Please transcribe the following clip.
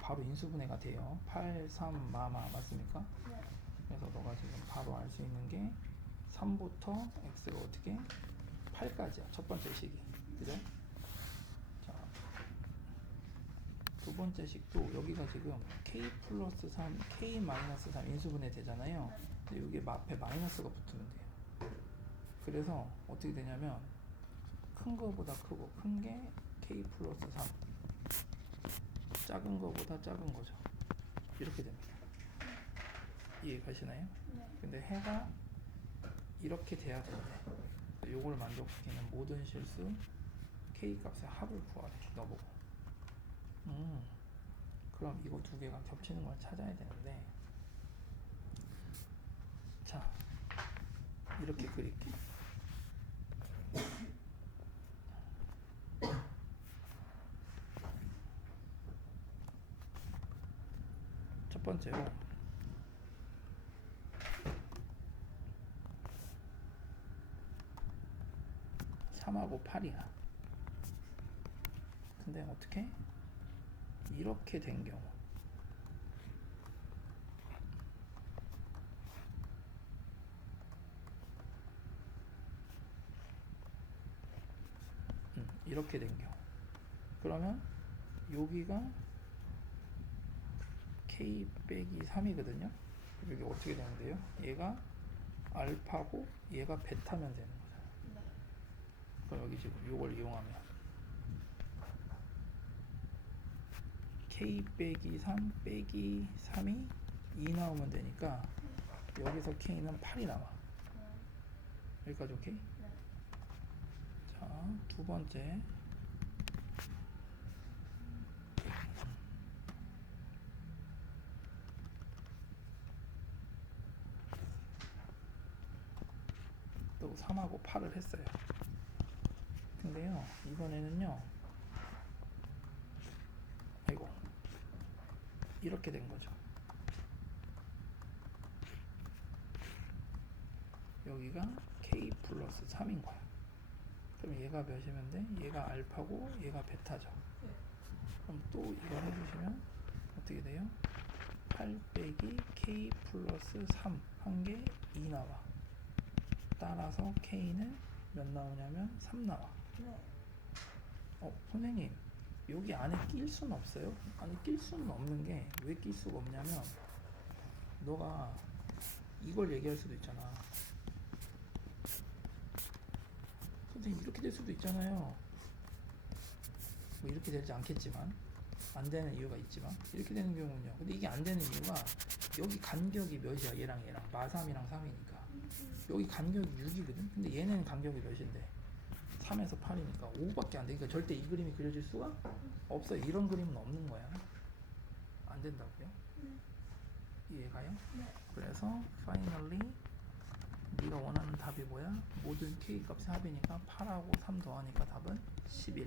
바로 인수분해가 돼요. 8, 3, 마마 맞습니까? 네. 그래서 너가 지금 바로 알 수 있는 게 3부터 x가 어떻게 8까지야. 첫 번째 식이. 그죠? 자. 두 번째 식도 여기가 지금 k 플러스 3, k 마이너스 3 인수분해 되잖아요. 근데 여기 앞에 마이너스가 붙으면 돼요. 그래서 어떻게 되냐면 큰 거보다 크고 큰 게 k 플러스 3 작은 거보다 작은 거죠. 이렇게 됩니다. 이해 가시나요? 네. 근데 해가 이렇게 돼야 된대. 요걸 만족시키는 모든 실수 k 값의 합을 구하래. 너보고. 음. 그럼 이거 두 개가 겹치는 걸 찾아야 되는데. 자. 이렇게 그릴게. 첫 번째로 3하고 8이야. 근데 어떻게? 이렇게 된 경우. 음, 이렇게 된 경우. 그러면 여기가 k 빼기 3이거든요. 여기 어떻게 되는데요? 얘가 알파고 얘가 베타면 되는 거잖아. 네. 그럼 여기 지금 이걸 이용하면 k 빼기 3 빼기 3이 2 나오면 되니까 여기서 k는 8이 나와. 네. 여기까지 오케이? 네. 자, 두 번째. 또 3하고 8을 했어요. 근데요, 이번에는요, 아이고, 이렇게 된 거죠. 여기가 k 플러스 3인 거야. 그럼 얘가 몇이면 돼? 얘가 알파고 얘가 베타죠. 네. 그럼 또 이거 해주시면 어떻게 돼요? 8 빼기 k 플러스 3한게2 나와. 따라서 k는 몇 나오냐면 3 나와. 네. 어, 선생님 여기 안에 낄 수는 없어요? 아니 낄 수는 없는 게 왜 낄 수가 없냐면 너가 이걸 얘기할 수도 있잖아. 선생님 이렇게 될 수도 있잖아요. 뭐 이렇게 되지 않겠지만 안 되는 이유가 있지만 이렇게 되는 경우는요. 근데 이게 안 되는 이유가 여기 간격이 몇이야 얘랑 얘랑 마3이랑 3이니까 여기 간격이 6이거든. 근데 얘는 간격이 몇인데 3에서 8이니까 5밖에 안 되니까 절대 이 그림이 그려질 수가 없어. 이런 그림은 없는 거야. 안 된다고요? 이해가요? 네. 그래서 finally 네가 원하는 답이 뭐야? 모든 k 값의 합이니까 8하고 3 더하니까 답은 11.